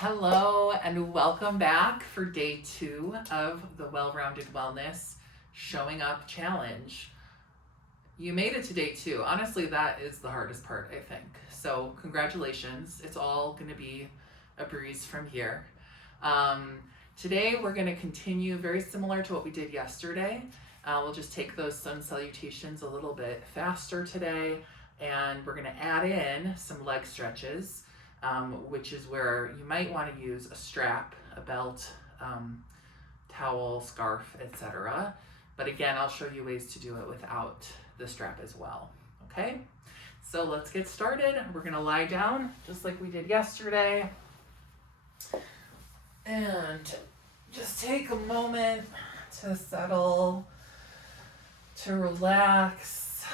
Hello and welcome back for day 2 of the Well-Rounded Wellness Showing Up Challenge. You made it to day 2. Honestly, that is the hardest part, I think. So congratulations. It's all going to be a breeze from here. Today we're going to continue very similar to what we did yesterday. We'll just take those sun salutations a little bit faster today, and we're going to add in some leg stretches. Which is where you might want to use a strap, a belt, towel, scarf, etc. But again, I'll show you ways to do it without the strap as well. Okay, so let's get started. We're going to lie down just like we did yesterday. And just take a moment to settle, to relax.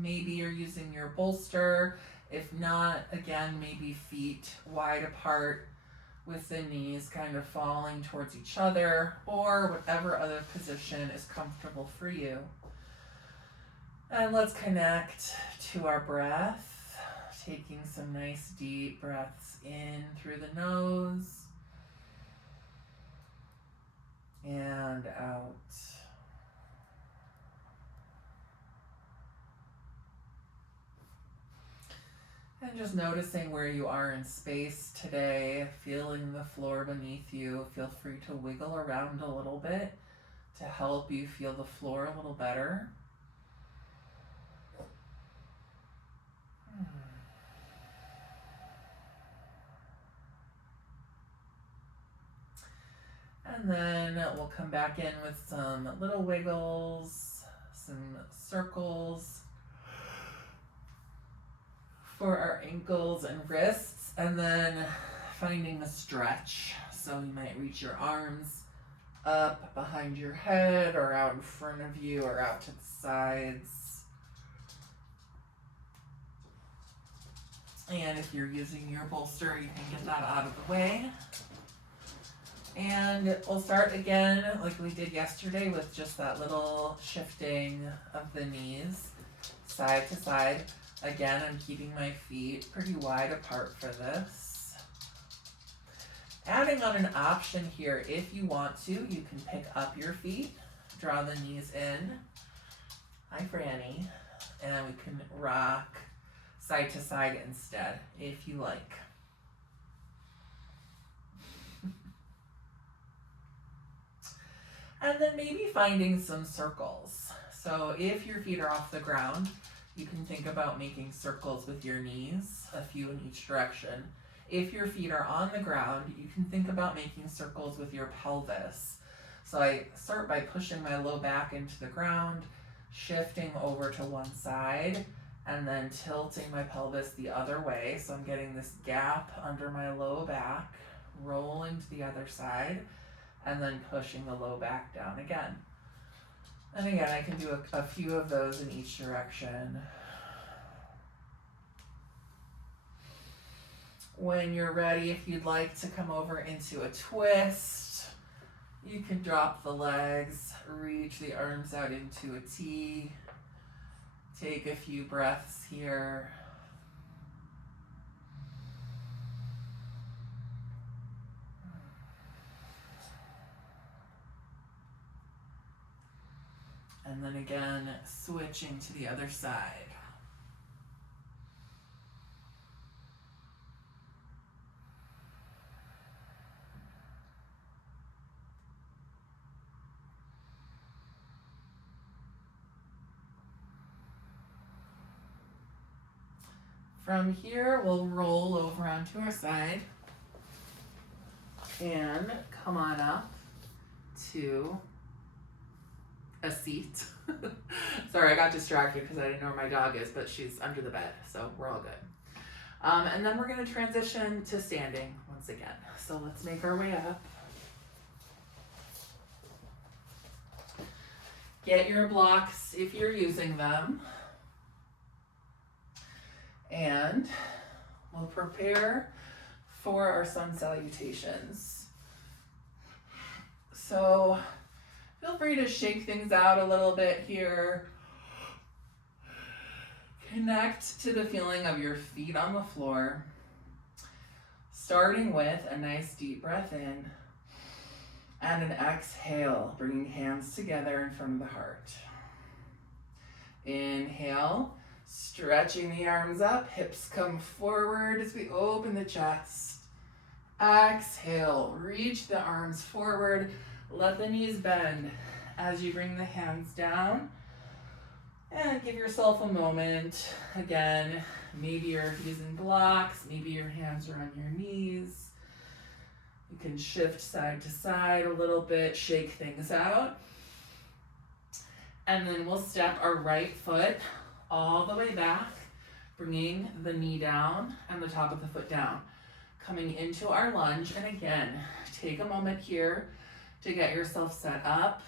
Maybe you're using your bolster. If not, again, maybe feet wide apart with the knees kind of falling towards each other, or whatever other position is comfortable for you. And let's connect to our breath, taking some nice deep breaths in through the nose and out. And just noticing where you are in space today, feeling the floor beneath you. Feel free to wiggle around a little bit to help you feel the floor a little better. And then we'll come back in with some little wiggles, some circles for our ankles and wrists, and then finding a stretch. So you might reach your arms up behind your head or out in front of you or out to the sides. And if you're using your bolster, you can get that out of the way. And we'll start again like we did yesterday with just that little shifting of the knees side to side. Again, I'm keeping my feet pretty wide apart for this. Adding on an option here, if you want to, you can pick up your feet, draw the knees in. Hi, Franny. And we can rock side to side instead, if you like. And then maybe finding some circles. So if your feet are off the ground, you can think about making circles with your knees, a few in each direction. If your feet are on the ground, you can think about making circles with your pelvis. So I start by pushing my low back into the ground, shifting over to one side, and then tilting my pelvis the other way. So I'm getting this gap under my low back, rolling to the other side, and then pushing the low back down again. And again, I can do a few of those in each direction. When you're ready, if you'd like to come over into a twist, you can drop the legs, reach the arms out into a T. Take a few breaths here. And then again, switching to the other side. From here, we'll roll over onto our side and come on up to a seat. Sorry, I got distracted because I didn't know where my dog is, but she's under the bed, so we're all good. And then we're going to transition to standing once again. So let's make our way up. Get your blocks if you're using them. And we'll prepare for our sun salutations. So feel free to shake things out a little bit here. Connect to the feeling of your feet on the floor. Starting with a nice deep breath in and an exhale, bringing hands together in front of the heart. Inhale, stretching the arms up, hips come forward as we open the chest. Exhale, reach the arms forward, let the knees bend as you bring the hands down. And give yourself a moment. Again, maybe you're using blocks, maybe your hands are on your knees. You can shift side to side a little bit, shake things out. And then we'll step our right foot all the way back, bringing the knee down and the top of the foot down. Coming into our lunge, and again, take a moment here to get yourself set up.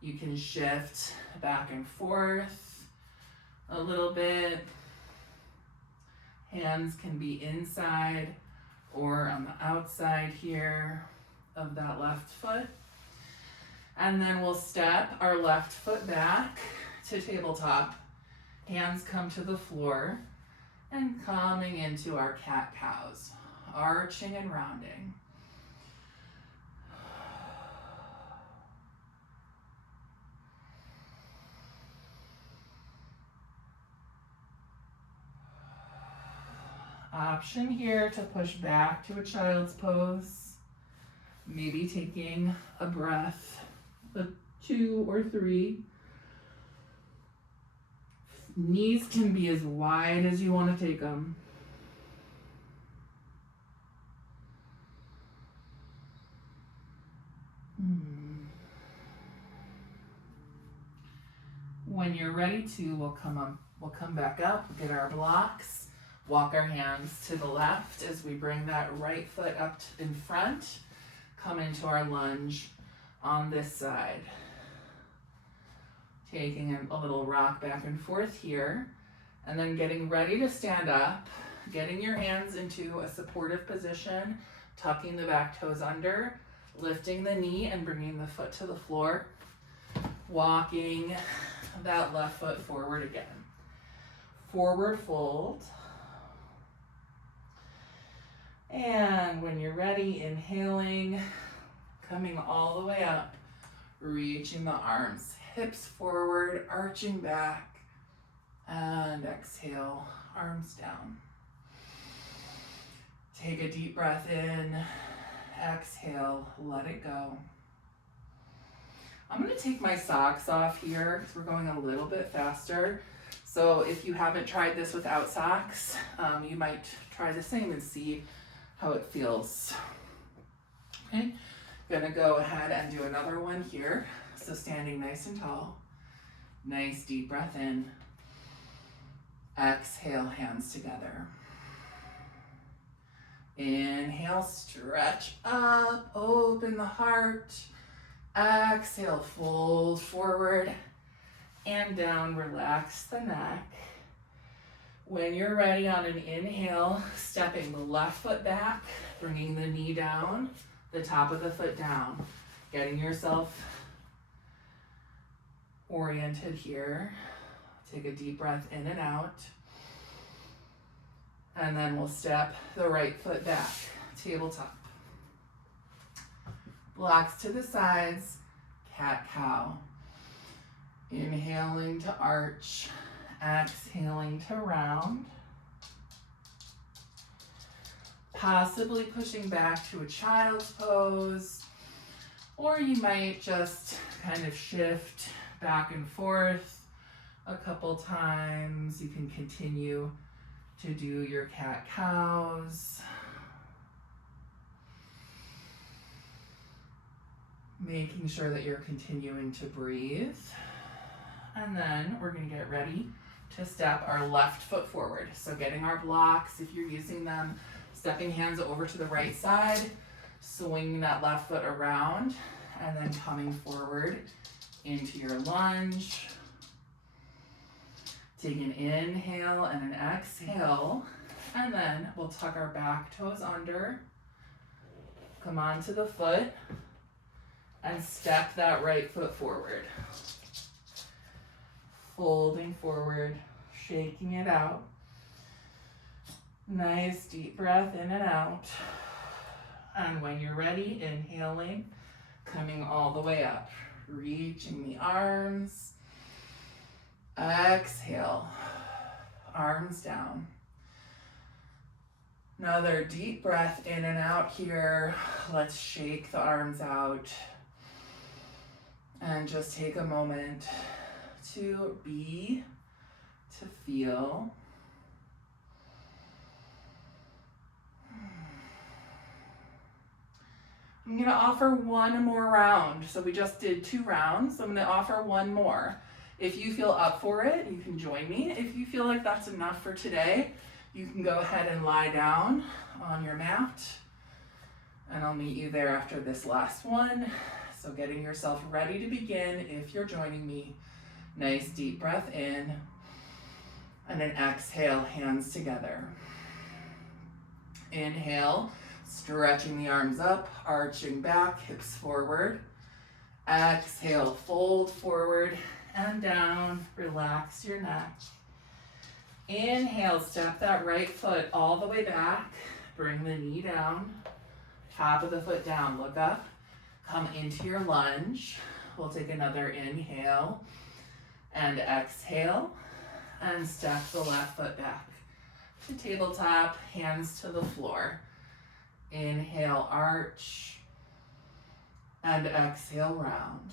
You can shift back and forth a little bit. Hands can be inside or on the outside here of that left foot. And then we'll step our left foot back to tabletop. Hands come to the floor and coming into our cat-cows, arching and rounding. Option here to push back to a child's pose. Maybe taking a breath, 2 or 3. Knees can be as wide as you want to take them. When you're ready to, we'll come back up, get our blocks. Walk our hands to the left as we bring that right foot up in front. Come into our lunge on this side. Taking a little rock back and forth here. And then getting ready to stand up. Getting your hands into a supportive position. Tucking the back toes under. Lifting the knee and bringing the foot to the floor. Walking that left foot forward again. Forward fold. And when you're ready, inhaling, coming all the way up, reaching the arms, hips forward, arching back, and exhale, arms down. Take a deep breath in, exhale, let it go. I'm gonna take my socks off here because we're going a little bit faster. So if you haven't tried this without socks, you might try the same and see how it feels. Okay, gonna go ahead and do another one here. So standing nice and tall, nice deep breath in, exhale, hands together. Inhale, stretch up, open the heart. Exhale, fold forward and down, relax the neck. When you're ready on an inhale, stepping the left foot back, bringing the knee down, the top of the foot down, getting yourself oriented here. Take a deep breath in and out. And then we'll step the right foot back, tabletop. Blocks to the sides, cat-cow. Inhaling to arch. Exhaling to round. Possibly pushing back to a child's pose, or you might just kind of shift back and forth a couple times. You can continue to do your cat-cows. Making sure that you're continuing to breathe. And then we're going to get ready to step our left foot forward. So getting our blocks, if you're using them, stepping hands over to the right side, swinging that left foot around, and then coming forward into your lunge. Take an inhale and an exhale, and then we'll tuck our back toes under, come onto the foot, and step that right foot forward. Folding forward, shaking it out. Nice deep breath in and out. And when you're ready, inhaling, coming all the way up, reaching the arms. Exhale, arms down. Another deep breath in and out here. Let's shake the arms out. And just take a moment to be, to feel. I'm going to offer one more round. So we just did 2 rounds. So I'm going to offer one more. If you feel up for it, you can join me. If you feel like that's enough for today, you can go ahead and lie down on your mat. And I'll meet you there after this last one. So getting yourself ready to begin if you're joining me. Nice deep breath in. And then exhale, hands together. Inhale. Stretching the arms up, arching back, hips forward. Exhale, fold forward and down. Relax your neck. Inhale, step that right foot all the way back. Bring the knee down. Top of the foot down, look up. Come into your lunge. We'll take another inhale and exhale. And step the left foot back to tabletop, hands to the floor. Inhale, arch, and exhale, round.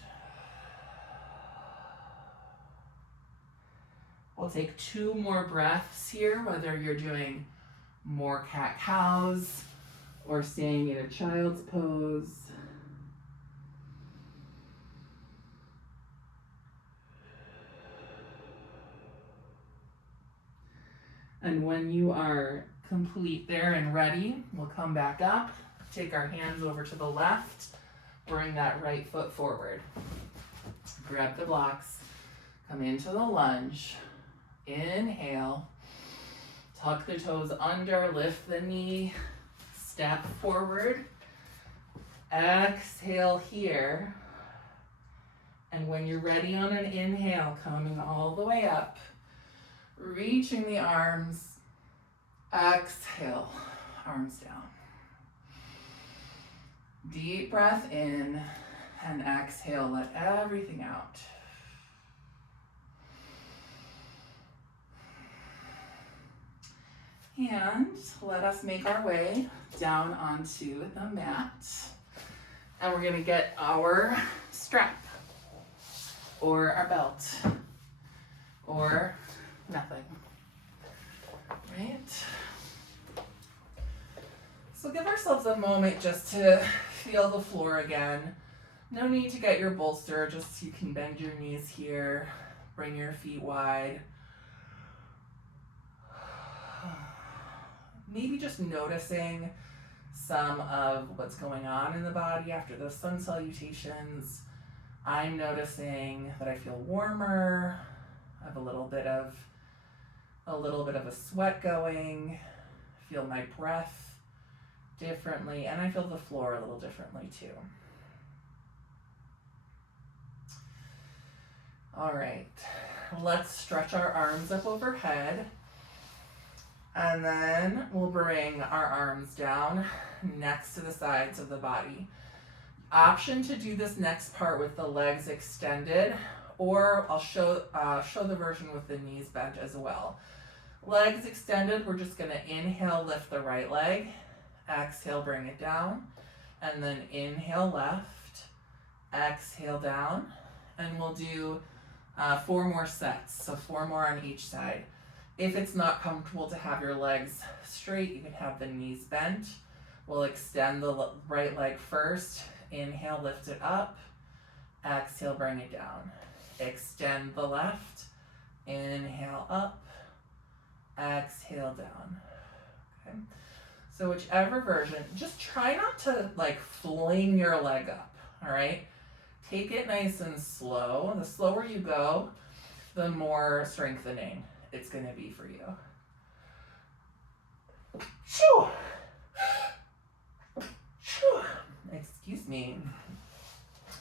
We'll take 2 more breaths here, whether you're doing more cat-cows or staying in a child's pose. And when you are complete there and ready, we'll come back up, take our hands over to the left, bring that right foot forward. Grab the blocks, come into the lunge. Inhale, tuck the toes under, lift the knee, step forward. Exhale here. And when you're ready on an inhale, coming all the way up, reaching the arms. Exhale, arms down. Deep breath in and exhale, let everything out. And let us make our way down onto the mat. And we're gonna get our strap or our belt or nothing, right? So give ourselves a moment just to feel the floor again. No need to get your bolster, just you can bend your knees here, bring your feet wide. Maybe just noticing some of what's going on in the body after those sun salutations. I'm noticing that I feel warmer. I have a little bit of a sweat going. I feel my breath differently, and I feel the floor a little differently too. All right, let's stretch our arms up overhead, and then we'll bring our arms down next to the sides of the body. Option to do this next part with the legs extended, or I'll show the version with the knees bent as well. Legs extended, we're just gonna inhale, lift the right leg, exhale, bring it down, and then inhale left, exhale down, and we'll do 4 more sets, so 4 more on each side. If it's not comfortable to have your legs straight, you can have the knees bent. We'll extend the right leg first, inhale, lift it up, exhale, bring it down. Extend the left, inhale up, exhale down. Okay. So whichever version, just try not to like fling your leg up, all right? Take it nice and slow. The slower you go, the more strengthening it's gonna be for you. Shoo! Shoo! Excuse me.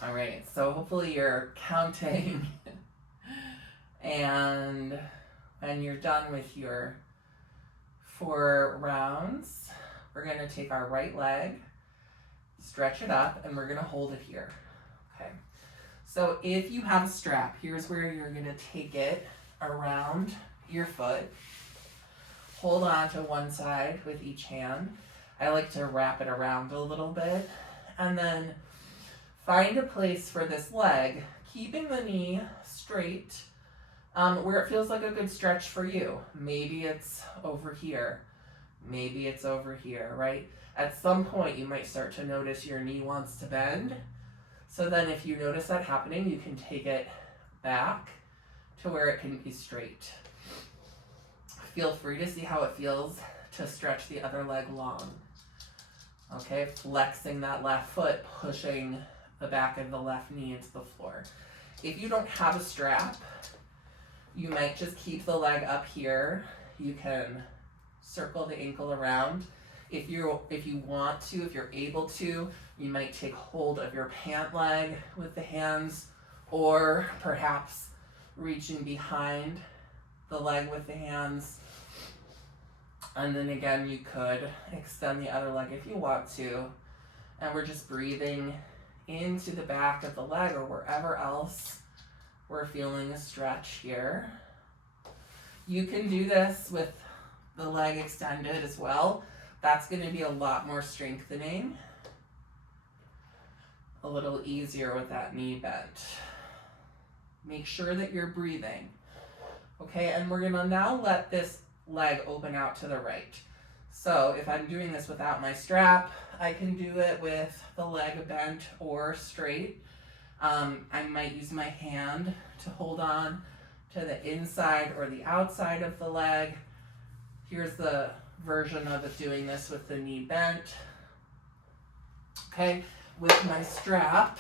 All right, so hopefully you're counting and when you're done with your For rounds, we're going to take our right leg, stretch it up, and we're going to hold it here. Okay. So if you have a strap, here's where you're going to take it around your foot. Hold on to one side with each hand. I like to wrap it around a little bit. And then find a place for this leg, keeping the knee straight, where it feels like a good stretch for you. Maybe it's over here. Maybe it's over here, right? At some point, you might start to notice your knee wants to bend. So then if you notice that happening, you can take it back to where it can be straight. Feel free to see how it feels to stretch the other leg long. Okay, flexing that left foot, pushing the back of the left knee into the floor. If you don't have a strap, you might just keep the leg up here. You can circle the ankle around. If you want to, if you're able to, you might take hold of your pant leg with the hands, or perhaps reaching behind the leg with the hands. And then again, you could extend the other leg if you want to. And we're just breathing into the back of the leg or wherever else we're feeling a stretch here. You can do this with the leg extended as well. That's going to be a lot more strengthening. A little easier with that knee bent. Make sure that you're breathing. Okay, and we're going to now let this leg open out to the right. So if I'm doing this without my strap, I can do it with the leg bent or straight. I might use my hand to hold on to the inside or the outside of the leg. Here's the version of it doing this with the knee bent. Okay, with my strap,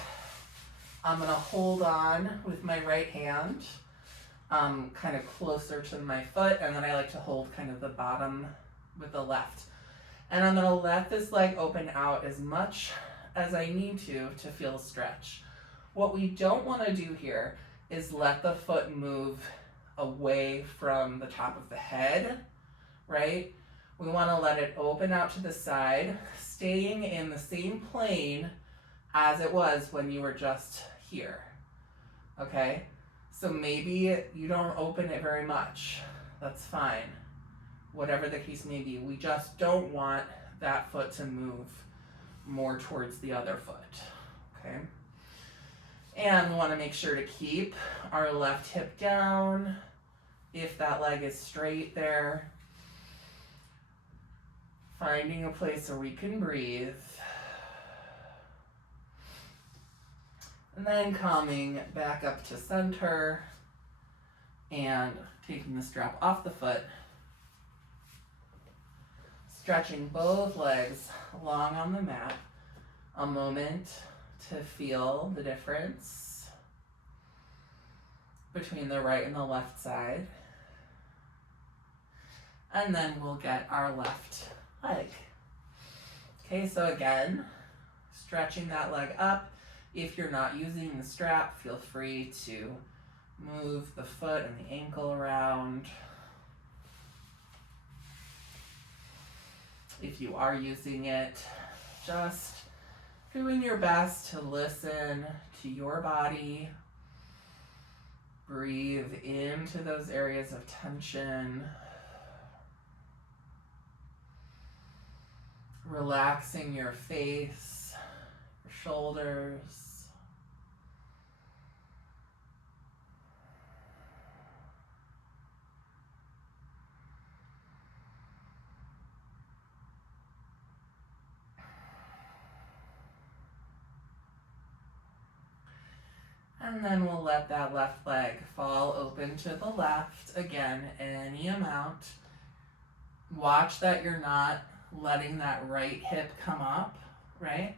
I'm going to hold on with my right hand, kind of closer to my foot, and then I like to hold kind of the bottom with the left. And I'm going to let this leg open out as much as I need to feel a stretch. What we don't want to do here is let the foot move away from the top of the head, right? We want to let it open out to the side, staying in the same plane as it was when you were just here, okay? So maybe you don't open it very much. That's fine. Whatever the case may be, we just don't want that foot to move more towards the other foot, okay? And we want to make sure to keep our left hip down if that leg is straight there. Finding a place where we can breathe. And then coming back up to center and taking the strap off the foot. Stretching both legs long on the mat. A moment to feel the difference between the right and the left side. And then we'll get our left leg. Okay, so again, stretching that leg up. If you're not using the strap, feel free to move the foot and the ankle around. If you are using it, just doing your best to listen to your body. Breathe into those areas of tension. Relaxing your face, your shoulders. And then we'll let that left leg fall open to the left. Again, any amount. Watch that you're not letting that right hip come up, right?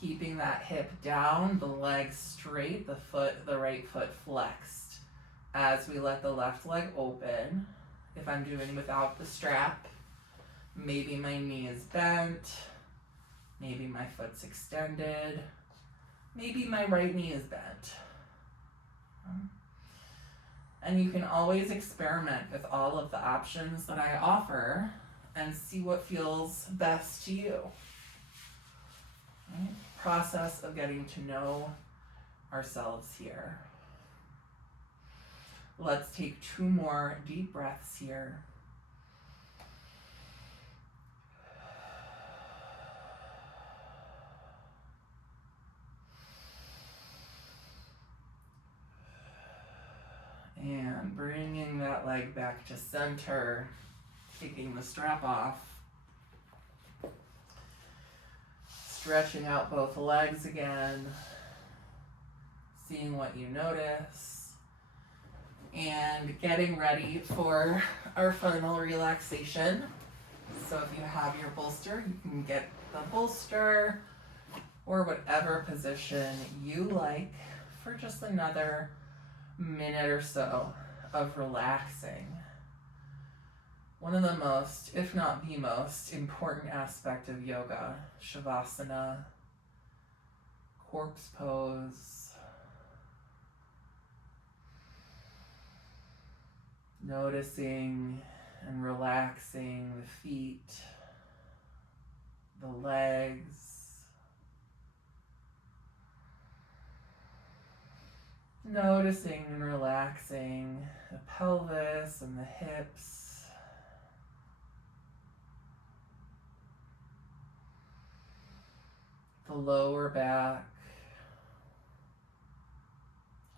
Keeping that hip down, the leg straight, the right foot flexed. As we let the left leg open, if I'm doing without the strap, maybe my knee is bent, maybe my foot's extended, maybe my right knee is bent. And you can always experiment with all of the options that I offer and see what feels best to you. Right? Process of getting to know ourselves here. Let's take 2 more deep breaths here. And bringing that leg back to center, taking the strap off. Stretching out both legs again, seeing what you notice, and getting ready for our final relaxation. So if you have your bolster, you can get the bolster or whatever position you like for just another minute or so of relaxing. One of the most, if not the most, important aspect of yoga, Savasana, corpse pose. Noticing and relaxing the feet, the legs. Noticing and relaxing the pelvis and the hips. The lower back,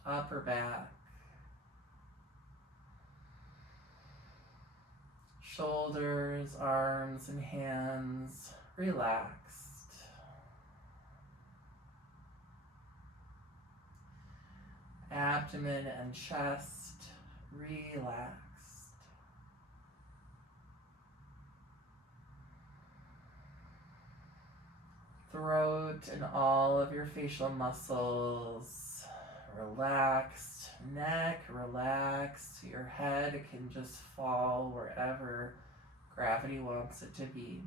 upper back, shoulders, arms, and hands relaxed. Abdomen and chest relaxed. Throat and all of your facial muscles relaxed. Neck relaxed. Your head can just fall wherever gravity wants it to be.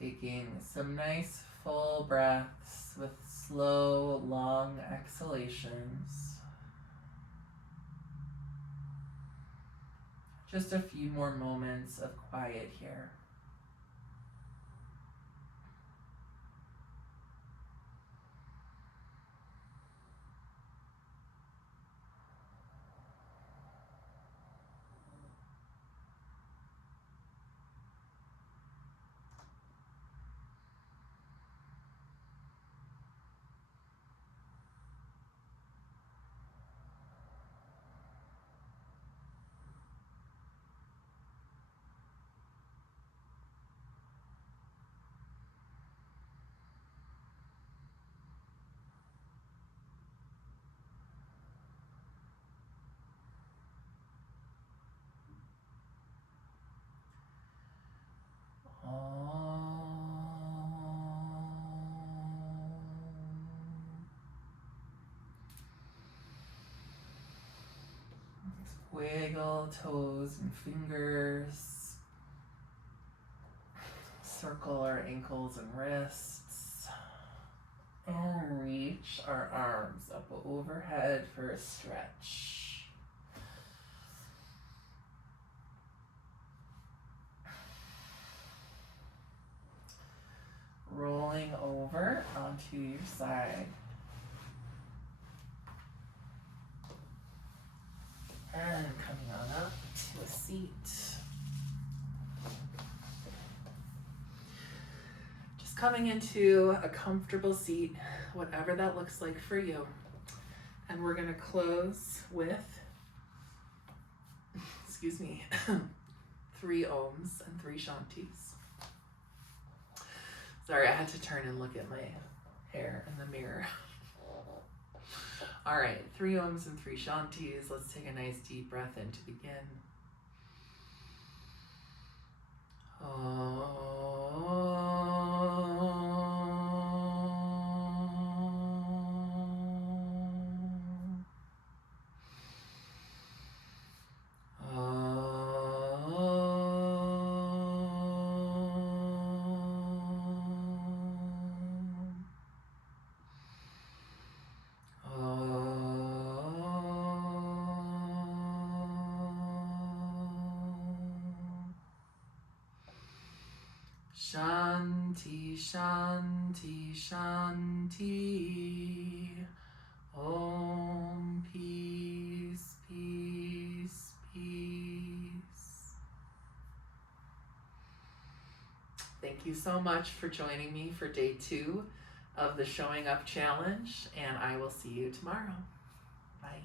Taking some nice full breaths with slow, long exhalations. Just a few more moments of quiet here. Wiggle toes and fingers. Circle our ankles and wrists. And reach our arms up overhead for a stretch. Rolling over onto your side. And coming on up to a seat. Just coming into a comfortable seat, whatever that looks like for you. And we're gonna close with, 3 Oms and 3 Shantis. Sorry, I had to turn and look at my hair in the mirror. All right, 3 Oms and 3 Shantis. Let's take a nice deep breath in to begin. Shanti, Shanti. Om. Peace, peace, peace. Thank you so much for joining me for day 2 of the Showing Up Challenge, and I will see you tomorrow. Bye.